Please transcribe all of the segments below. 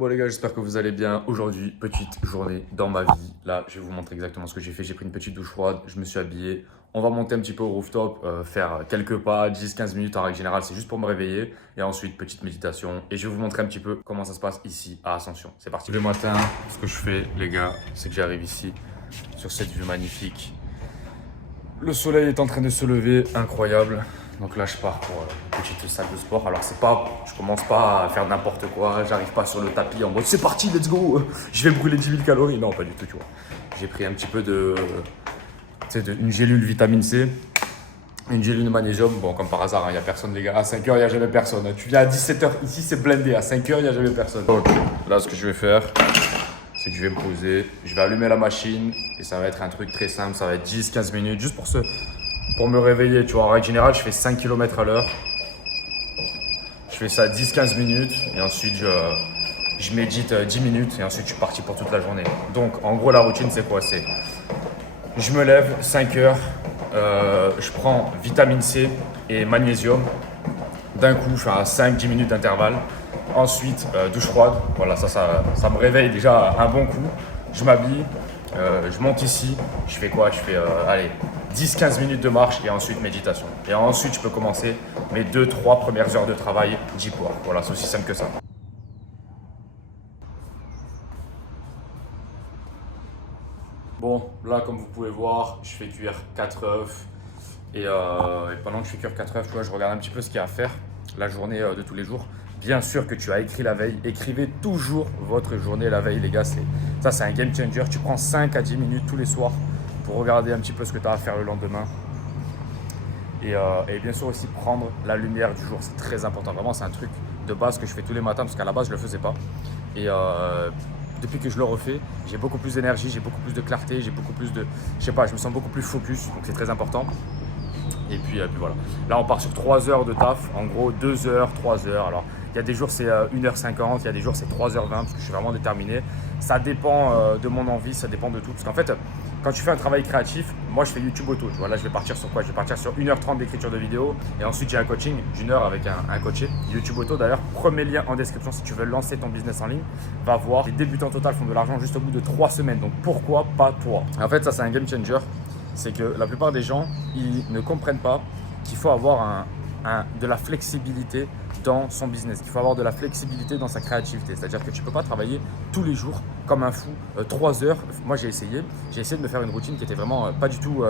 Bon les gars, j'espère que vous allez bien. Aujourd'hui, petite journée dans ma vie. Là, je vais vous montrer exactement ce que j'ai fait. J'ai pris une petite douche froide, je me suis habillé. On va monter un petit peu au rooftop, faire quelques pas, 10-15 minutes en règle générale. C'est juste pour me réveiller. Et ensuite, petite méditation. Et je vais vous montrer un petit peu comment ça se passe ici à Ascension. C'est parti. Le matin, ce que je fais les gars, c'est que j'arrive ici sur cette vue magnifique. Le soleil est en train de se lever, incroyable. Donc là, je pars pour une petite salle de sport. Alors, je commence pas à faire n'importe quoi. J'arrive pas sur le tapis en mode c'est parti, let's go. Je vais brûler 10 000 calories. Non, pas du tout, tu vois. J'ai pris un petit peu une gélule vitamine C, une gélule de magnésium. Bon, comme par hasard, il n'y a personne, les gars. À 5h, il n'y a jamais personne. Tu viens à 17h, ici, c'est blindé. À 5h, il n'y a jamais personne. Donc, là, ce que je vais faire, c'est que je vais me poser. Je vais allumer la machine et ça va être un truc très simple. Ça va être 10-15 minutes juste pour me réveiller, tu vois. En règle générale, je fais 5 km à l'heure. Je fais ça 10-15 minutes et ensuite je médite 10 minutes et ensuite je suis parti pour toute la journée. Donc en gros la routine c'est quoi? C'est je me lève 5 heures, je prends vitamine C et magnésium. D'un coup, je fais à 5-10 minutes d'intervalle. Ensuite, douche froide. Voilà, ça me réveille déjà un bon coup. Je m'habille, je monte ici. Je fais quoi? Je fais, allez, 10-15 minutes de marche et ensuite méditation. Et ensuite, je peux commencer mes 2-3 premières heures de travail deep work. Voilà, c'est aussi simple que ça. Bon, là, comme vous pouvez voir, je fais cuire 4 œufs. Et pendant que je fais cuire 4 œufs, tu vois, je regarde un petit peu ce qu'il y a à faire la journée de tous les jours. Bien sûr que tu as écrit la veille. Écrivez toujours votre journée la veille, les gars. Ça, c'est un game changer. Tu prends 5 à 10 minutes tous les soirs pour regarder un petit peu ce que tu as à faire le lendemain. Et bien sûr aussi prendre la lumière du jour. C'est très important. Vraiment, c'est un truc de base que je fais tous les matins parce qu'à la base, je ne le faisais pas. Depuis que je le refais, j'ai beaucoup plus d'énergie, j'ai beaucoup plus de clarté, j'ai beaucoup plus de... Je sais pas, je me sens beaucoup plus focus. Donc, c'est très important. Et puis voilà. Là, on part sur 3 heures de taf. En gros, 2 heures, 3 heures. Alors, il y a des jours, c'est 1h50. Il y a des jours, c'est 3h20 parce que je suis vraiment déterminé. Ça dépend de mon envie, ça dépend de tout. Parce qu'en fait, quand tu fais un travail créatif, moi, je fais YouTube auto. Tu vois, là, je vais partir sur quoi? Je vais partir sur 1h30 d'écriture de vidéo. Et ensuite, j'ai un coaching d'une heure avec un coaché. YouTube auto, d'ailleurs, premier lien en description si tu veux lancer ton business en ligne. Va voir. Les débutants total font de l'argent juste au bout de 3 semaines. Donc, pourquoi pas toi? En fait, ça, c'est un game changer. C'est que la plupart des gens, ils ne comprennent pas qu'il faut avoir de la flexibilité dans son business, qu'il faut avoir de la flexibilité dans sa créativité. C'est-à-dire que tu ne peux pas travailler tous les jours comme un fou, 3 heures. Moi, j'ai essayé de me faire une routine qui était vraiment pas du tout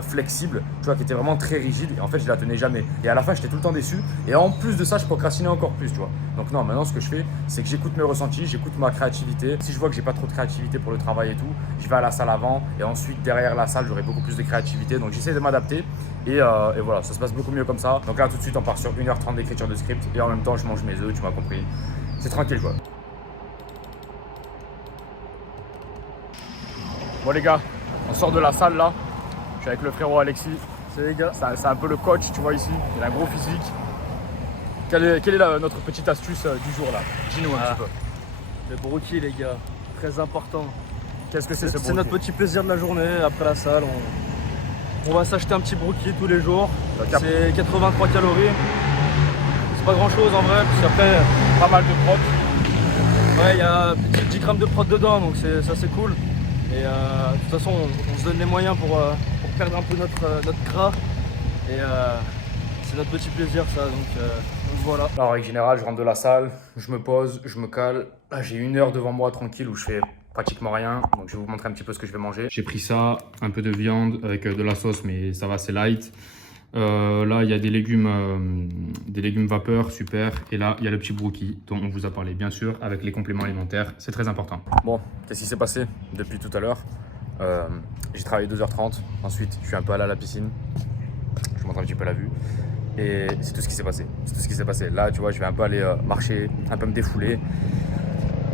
flexible, tu vois, qui était vraiment très rigide. Et en fait, je la tenais jamais. Et à la fin, j'étais tout le temps déçu. Et en plus de ça, je procrastinais encore plus, tu vois. Donc non, maintenant, ce que je fais, c'est que j'écoute mes ressentis, j'écoute ma créativité. Si je vois que j'ai pas trop de créativité pour le travail et tout, je vais à la salle avant. Et ensuite, derrière la salle, j'aurai beaucoup plus de créativité. Donc, j'essaie de m'adapter. Et voilà, ça se passe beaucoup mieux comme ça. Donc là, tout de suite, on part sur 1h30 d'écriture de script. Et en même temps, je mange mes œufs, tu m'as compris. C'est tranquille, quoi. Bon, les gars, on sort de la salle là. Je suis avec le frérot Alexis. C'est les gars, c'est un peu le coach, tu vois ici. Il a un gros physique. Quelle est notre petite astuce du jour là? Dis-nous un petit peu. Le brookie, les gars, très important. Qu'est-ce que c'est ce C'est brookie? notre petit plaisir de la journée. Après la salle, on va s'acheter un petit brookie tous les jours. C'est 83 calories. C'est pas grand chose en vrai, parce qu'après, Pas mal de prot. ouais, il y a 10 grammes de prot dedans, donc ça c'est cool. Et de toute façon, on se donne les moyens pour perdre un peu notre gras. Et c'est notre petit plaisir ça, donc voilà. En règle générale, je rentre de la salle, je me pose, je me cale. Là, j'ai 1 heure devant moi tranquille où je fais pratiquement rien. Donc, je vais vous montrer un petit peu ce que je vais manger. J'ai pris ça, un peu de viande avec de la sauce, mais ça va, c'est light. Là, il y a des légumes vapeur, super. Et là, il y a le petit brookie dont on vous a parlé, bien sûr, avec les compléments alimentaires. C'est très important. Bon, qu'est-ce qui s'est passé depuis tout à l'heure? J'ai travaillé 2h30. Ensuite, je suis un peu allé à la piscine. Je vous montre un petit peu la vue. Et c'est tout ce qui s'est passé. C'est tout ce qui s'est passé. Là, tu vois, je vais un peu aller marcher, un peu me défouler.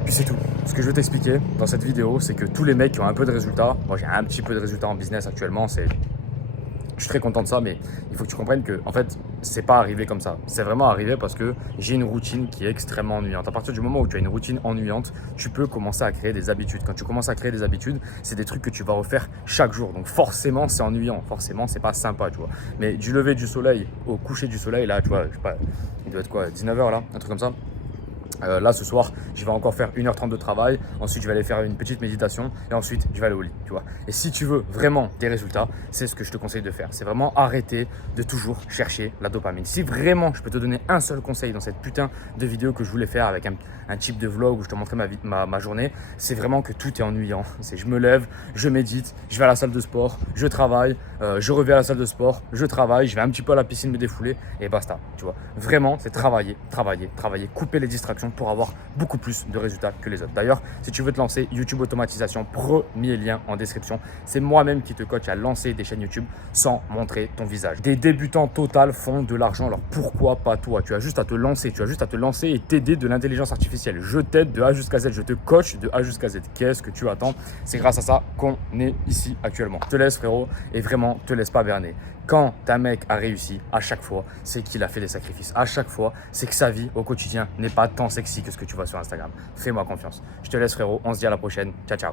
Puis c'est tout. Ce que je veux t'expliquer dans cette vidéo, c'est que tous les mecs qui ont un peu de résultats, moi j'ai un petit peu de résultats en business actuellement, je suis très content de ça, mais il faut que tu comprennes que en fait, c'est pas arrivé comme ça. C'est vraiment arrivé parce que j'ai une routine qui est extrêmement ennuyante. À partir du moment où tu as une routine ennuyante, tu peux commencer à créer des habitudes. Quand tu commences à créer des habitudes, c'est des trucs que tu vas refaire chaque jour. Donc forcément, c'est ennuyant. Forcément, c'est pas sympa, tu vois. Mais du lever du soleil au coucher du soleil, là, tu vois, je sais pas, il doit être quoi, 19h là, un truc comme ça. Là ce soir je vais encore faire 1h30 de travail, ensuite je vais aller faire une petite méditation et ensuite je vais aller au lit, tu vois. Et si tu veux vraiment des résultats, c'est ce que je te conseille de faire, c'est vraiment arrêter de toujours chercher la dopamine. Si vraiment je peux te donner un seul conseil dans cette putain de vidéo que je voulais faire avec un type de vlog où je te montrais ma journée, c'est vraiment que tout est ennuyant. C'est je me lève, je médite, je vais à la salle de sport, je travaille, je reviens à la salle de sport, je travaille, je vais un petit peu à la piscine me défouler et basta, tu vois. Vraiment c'est travailler, travailler, travailler, couper les distractions pour avoir beaucoup plus de résultats que les autres. D'ailleurs, si tu veux te lancer, YouTube automatisation, premier lien en description. C'est moi-même qui te coach à lancer des chaînes YouTube sans montrer ton visage. Des débutants total font de l'argent, alors pourquoi pas toi? Tu as juste à te lancer, tu as juste à te lancer et t'aider de l'intelligence artificielle. Je t'aide de A jusqu'à Z, je te coach de A jusqu'à Z. Qu'est-ce que tu attends? C'est grâce à ça qu'on est ici actuellement. Je te laisse frérot et vraiment te laisse pas berner. Quand un mec a réussi, à chaque fois, c'est qu'il a fait des sacrifices. À chaque fois, c'est que sa vie au quotidien n'est pas tant sexy que ce que tu vois sur Instagram. Fais-moi confiance. Je te laisse frérot, on se dit à la prochaine. Ciao, ciao.